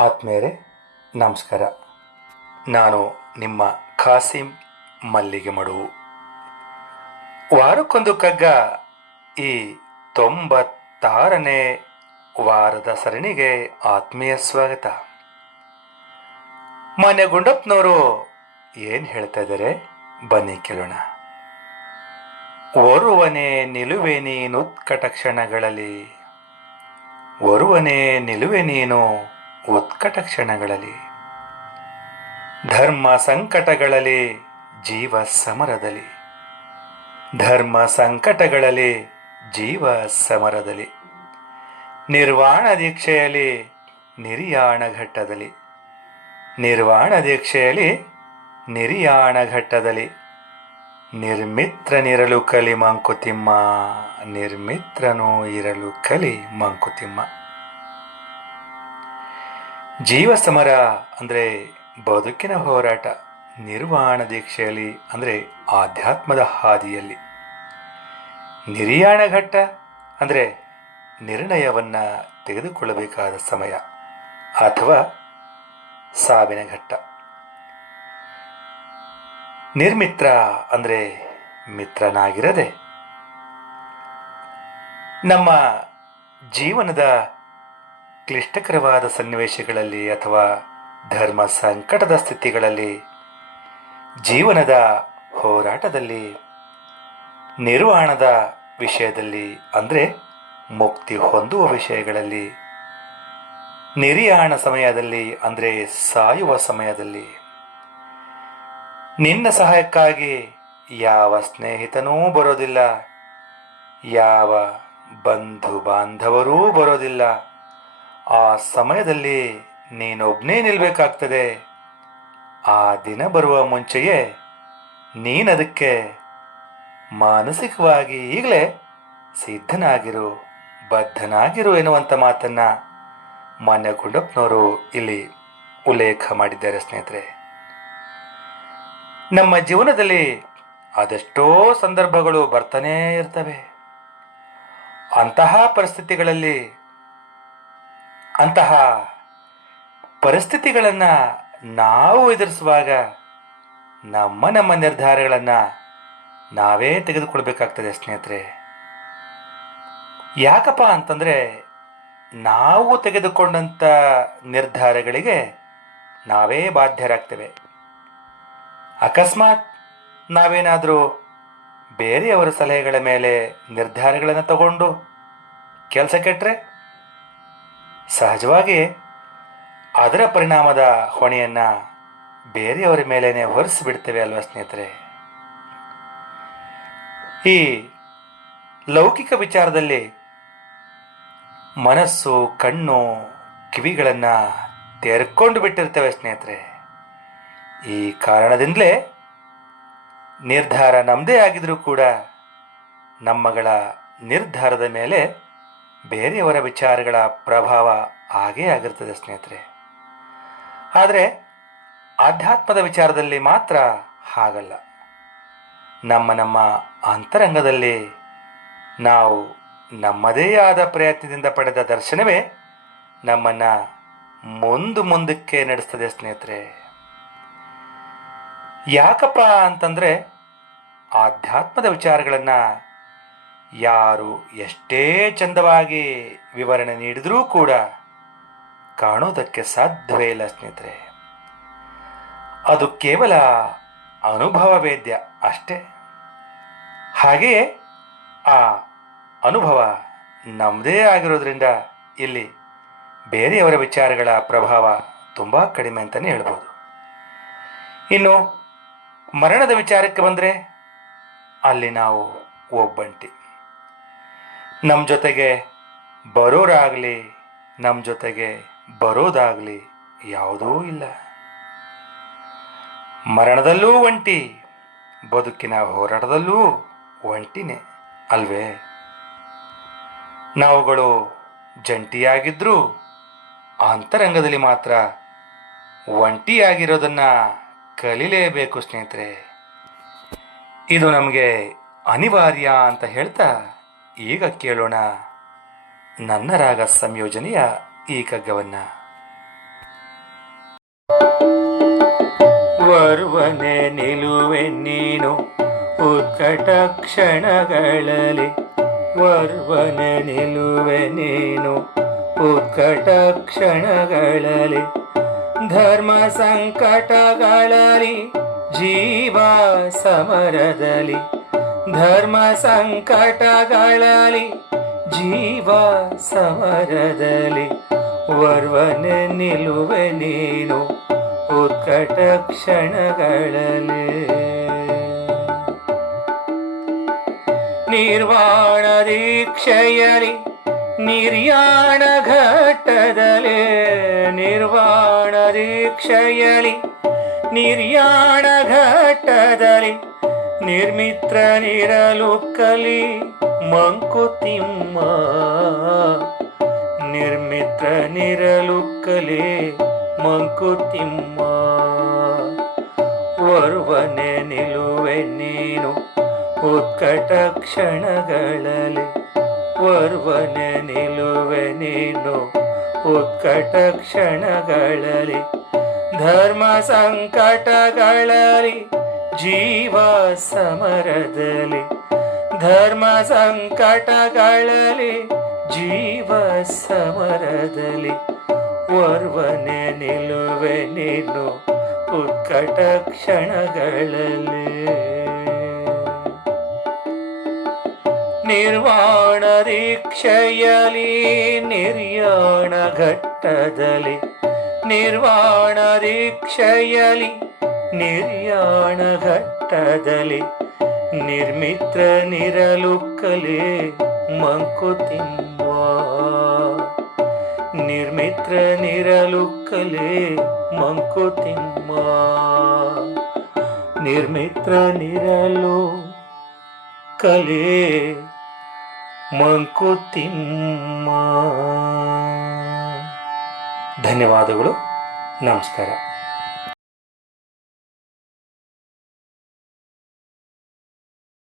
ಆತ್ಮೇರೆ ನಮಸ್ಕಾರ. ನಾನು ನಿಮ್ಮ ಖಾಸಿಂ ಮಲ್ಲಿಗೆ ಮಡುವು. ವಾರಕ್ಕೊಂದು ಕಗ್ಗ ಈ 96ನೇ ವಾರದ ಸರಣಿಗೆ ಆತ್ಮೀಯ ಸ್ವಾಗತ. ಮಾನ್ಯ ಗುಂಡಪ್ಪನವರು ಏನು ಹೇಳ್ತಾ ಇದ್ದಾರೆ ಬನ್ನಿ ಕೇಳೋಣ. ಒರುವನೇ ನಿಲುವೆ ನೀನು ಉತ್ಕಟ ಕ್ಷಣಗಳಲ್ಲಿ, ಒರುವನೇ ನಿಲುವೆ ನೀನು ಉತ್ಕಟ ಕ್ಷಣಗಳಲ್ಲಿ, ಧರ್ಮ ಸಂಕಟಗಳಲ್ಲಿ ಜೀವ ಸಮರದಲ್ಲಿ, ಧರ್ಮ ಸಂಕಟಗಳಲ್ಲಿ ಜೀವ ಸಮರದಲ್ಲಿ, ನಿರ್ವಾಣ ದೀಕ್ಷೆಯಲ್ಲಿ ನಿರ್ಯಾಣ ಘಟ್ಟದಲ್ಲಿ, ನಿರ್ವಾಣ ದೀಕ್ಷೆಯಲ್ಲಿ ನಿರ್ಯಾಣ ಘಟ್ಟದಲ್ಲಿ, ನಿರ್ಮಿತ್ರನಿರಲು ಕಲಿ ಮಂಕುತಿಮ್ಮ, ನಿರ್ಮಿತ್ರನೂ ಇರಲು ಕಲಿ ಮಂಕುತಿಮ್ಮ. ಜೀವ ಸಮರ ಅಂದರೆ ಬದುಕಿನ ಹೋರಾಟ, ನಿರ್ವಾಣ ದೀಕ್ಷೆಯಲ್ಲಿ ಅಂದರೆ ಆಧ್ಯಾತ್ಮದ ಹಾದಿಯಲ್ಲಿ, ನಿರ್ಯಾಣ ಘಟ್ಟ ಅಂದರೆ ನಿರ್ಣಯವನ್ನು ತೆಗೆದುಕೊಳ್ಳಬೇಕಾದ ಸಮಯ ಅಥವಾ ಸಾವಿನ ಘಟ್ಟ. ನಿರ್ಮಿತ್ರ ಅಂದರೆ ಮಿತ್ರನಾಗಿರದೆ ನಮ್ಮ ಜೀವನದ ಕ್ಲಿಷ್ಟಕರವಾದ ಸನ್ನಿವೇಶಗಳಲ್ಲಿ ಅಥವಾ ಧರ್ಮ ಸಂಕಟದ ಸ್ಥಿತಿಗಳಲ್ಲಿ, ಜೀವನದ ಹೋರಾಟದಲ್ಲಿ, ನಿರ್ವಾಣದ ವಿಷಯದಲ್ಲಿ ಅಂದರೆ ಮುಕ್ತಿ ಹೊಂದುವ ವಿಷಯಗಳಲ್ಲಿ, ನಿರ್ಯಾಣ ಸಮಯದಲ್ಲಿ ಅಂದರೆ ಸಾಯುವ ಸಮಯದಲ್ಲಿ ನಿನ್ನ ಸಹಾಯಕ್ಕಾಗಿ ಯಾವ ಸ್ನೇಹಿತನೂ ಬರೋದಿಲ್ಲ, ಯಾವ ಬಂಧು ಬಾಂಧವರೂ ಬರೋದಿಲ್ಲ. ಆ ಸಮಯದಲ್ಲಿ ನೀನೊಬ್ಬನೇ ನಿಲ್ಲಬೇಕಾಗ್ತದೆ. ಆ ದಿನ ಬರುವ ಮುಂಚೆಯೇ ನೀನದಕ್ಕೆ ಮಾನಸಿಕವಾಗಿ ಈಗಲೇ ಸಿದ್ಧನಾಗಿರು, ಬದ್ಧನಾಗಿರು ಎನ್ನುವಂಥ ಮಾತನ್ನು ಮಾನ್ಯ ಗುಂಡಪ್ಪನವರು ಇಲ್ಲಿ ಉಲ್ಲೇಖ ಮಾಡಿದ್ದಾರೆ. ಸ್ನೇಹಿತರೆ, ನಮ್ಮ ಜೀವನದಲ್ಲಿ ಅದೆಷ್ಟೋ ಸಂದರ್ಭಗಳು ಬರ್ತಾನೇ ಇರ್ತವೆ. ಅಂತಹ ಪರಿಸ್ಥಿತಿಗಳನ್ನು ನಾವು ಎದುರಿಸುವಾಗ ನಮ್ಮ ನಿರ್ಧಾರಗಳನ್ನು ನಾವೇ ತೆಗೆದುಕೊಳ್ಬೇಕಾಗ್ತದೆ. ಸ್ನೇಹಿತರೆ, ಯಾಕಪ್ಪ ಅಂತಂದರೆ ನಾವು ತೆಗೆದುಕೊಂಡಂಥ ನಿರ್ಧಾರಗಳಿಗೆ ನಾವೇ ಬಾಧ್ಯರಾಗ್ತೇವೆ. ಅಕಸ್ಮಾತ್ ನಾವೇನಾದರೂ ಬೇರೆಯವರ ಸಲಹೆಗಳ ಮೇಲೆ ನಿರ್ಧಾರಗಳನ್ನು ತಗೊಂಡು ಕೆಲಸ ಕೆಟ್ಟರೆ ಸಹಜವಾಗಿ ಅದರ ಪರಿಣಾಮದ ಹೊಣೆಯನ್ನು ಬೇರೆಯವರ ಮೇಲೇ ಹೊರಿಸಿಬಿಡ್ತೇವೆ ಅಲ್ವಾ ಸ್ನೇಹಿತರೆ. ಈ ಲೌಕಿಕ ವಿಚಾರದಲ್ಲಿ ಮನಸ್ಸು, ಕಣ್ಣು, ಕಿವಿಗಳನ್ನು ತೆರ್ಕೊಂಡು ಬಿಟ್ಟಿರ್ತೇವೆ ಸ್ನೇಹಿತರೆ. ಈ ಕಾರಣದಿಂದಲೇ ನಿರ್ಧಾರ ನಮ್ಮದೇ ಆಗಿದ್ರೂ ಕೂಡ ನಮ್ಮಗಳ ನಿರ್ಧಾರದ ಮೇಲೆ ಬೇರೆಯವರ ವಿಚಾರಗಳ ಪ್ರಭಾವ ಆಗೇ ಆಗಿರ್ತದೆ ಸ್ನೇಹಿತರೆ. ಆದರೆ ಆಧ್ಯಾತ್ಮದ ವಿಚಾರದಲ್ಲಿ ಮಾತ್ರ ಹಾಗಲ್ಲ. ನಮ್ಮ ಅಂತರಂಗದಲ್ಲಿ ನಾವು ನಮ್ಮದೇ ಆದ ಪ್ರಯತ್ನದಿಂದ ಪಡೆದ ದರ್ಶನವೇ ನಮ್ಮನ್ನು ಮುಂದಕ್ಕೆ ನಡೆಸ್ತದೆ ಸ್ನೇಹಿತರೆ. ಯಾಕಪ್ಪ ಅಂತಂದರೆ ಆಧ್ಯಾತ್ಮದ ವಿಚಾರಗಳನ್ನು ಯಾರು ಎಷ್ಟೇ ಚಂದವಾಗಿ ವಿವರಣೆ ನೀಡಿದರೂ ಕೂಡ ಕಾಣೋದಕ್ಕೆ ಸಾಧ್ಯವೇ ಇಲ್ಲ ಸ್ನೇಹಿತರೆ. ಅದು ಕೇವಲ ಅನುಭವ ವೇದ್ಯ ಅಷ್ಟೇ. ಹಾಗೆಯೇ ಆ ಅನುಭವ ನಮ್ಮದೇ ಆಗಿರೋದ್ರಿಂದ ಇಲ್ಲಿ ಬೇರೆಯವರ ವಿಚಾರಗಳ ಪ್ರಭಾವ ತುಂಬ ಕಡಿಮೆ ಅಂತಲೇ ಹೇಳ್ಬೋದು. ಇನ್ನು ಮರಣದ ವಿಚಾರಕ್ಕೆ ಬಂದರೆ ಅಲ್ಲಿ ನಾವು ಒಬ್ಬಂಟಿ. ನಮ್ಮ ಜೊತೆಗೆ ಬರೋರಾಗಲಿ ನಮ್ಮ ಜೊತೆಗೆ ಬರೋದಾಗಲಿ ಯಾವುದೂ ಇಲ್ಲ. ಮರಣದಲ್ಲೂ ಒಂಟಿ, ಬದುಕಿನ ಹೋರಾಟದಲ್ಲೂ ಒಂಟಿನೇ ಅಲ್ವೇ. ನಾವುಗಳು ಜಂಟಿಯಾಗಿದ್ದರೂ ಅಂತರಂಗದಲ್ಲಿ ಮಾತ್ರ ಒಂಟಿಯಾಗಿರೋದನ್ನು ಕಲೀಲೇಬೇಕು ಸ್ನೇಹಿತರೆ. ಇದು ನಮಗೆ ಅನಿವಾರ್ಯ ಅಂತ ಹೇಳ್ತಾ ಈಗ ಕೇಳೋಣ ನನ್ನ ರಾಗ ಸಂಯೋಜನೆಯ ಈ ಕಗ್ಗವನ್ನು. ವರ್ವನೆ ನಿಲುವೆ ನೀನು ಉತ್ಕಟ ಕ್ಷಣಗಳಲ್ಲಿ. ವರ್ವನೆ ನಿಲುವೆ ನೀನು ಉತ್ಕಟ ಕ್ಷಣಗಳಲ್ಲಿ. ಧರ್ಮ ಸಂಕಟಗಳಲ್ಲಿ ಜೀವ ಸಮರದಲ್ಲಿ. ಧರ್ಮ ಸಂಕಟಗಳಲ್ಲಿ ಜೀವ ಸಮರದಲ್ಲಿ. ವರ್ವನೆ ನಿಲುವೆ ನೀನು ಉತ್ಕಟ ಕ್ಷಣಗಳಲ್ಲಿ. ನಿರ್ವಾಣ ದೀಕ್ಷೆಯಲಿ ನಿರ್ಯಾಣ ಘಟ್ಟದಲ್ಲಿ. ನಿರ್ವಾಣ ದೀಕ್ಷೆಯಲಿ ನಿರ್ಯಾಣ ಘಟ್ಟದಲ್ಲಿ. ನಿರ್ಮಿತ್ರನಿರಲು ಕಲಿ ಮಂಕುತಿಮ್ಮ. ನಿರ್ಮಿತ್ರನಿರಲು ಕಲಿ ಮಂಕುತಿಮ್ಮ. ವರ್ವನೆ ನಿಲುವೆ ನೀನು ಉತ್ಕಟ ಕ್ಷಣಗಳಲ್ಲಿ. ವರ್ವನೆ ನಿಲುವೆ ನೀನು ಉತ್ಕಟ ಕ್ಷಣಗಳಲ್ಲಿ. ಧರ್ಮ ಸಂಕಟಗಳಲ್ಲಿ ಜೀವ ಸಮರದಲ್ಲಿ. ಧರ್ಮ ಸಂಕಟಗಳಲ್ಲಿ ಜೀವ ಸಮರದಲ್ಲಿ. ವರ್ವನೆ ನಿಲುವೆ ನೀನು ಉತ್ಕಟ ಕ್ಷಣಗಳಲ್ಲಿ. ನಿರ್ವಾಣ ದೀಕ್ಷೆಯಲಿ ನಿರ್ಯಾಣ ಘಟ್ಟದಲ್ಲಿ. ನಿರ್ವಾಣ ದೀಕ್ಷೆಯಲಿ ನಿರ್ಯಾಣ ಘಟ್ಟದಲ್ಲಿ. ನಿರ್ಮಿತ್ರನಿರಲು ಕಲೆ ಮಂಕುತಿಮ್ಮ. ನಿರ್ಮಿತ್ರನಿರಲು ಕಲೆ ಮಂಕುತಿಮ್ಮ. ನಿರ್ಮಿತ್ರನಿರಲು ಕಲೆ ಮಂಕುತಿಮ್ಮ. ಧನ್ಯವಾದಗಳು. ನಮಸ್ಕಾರ.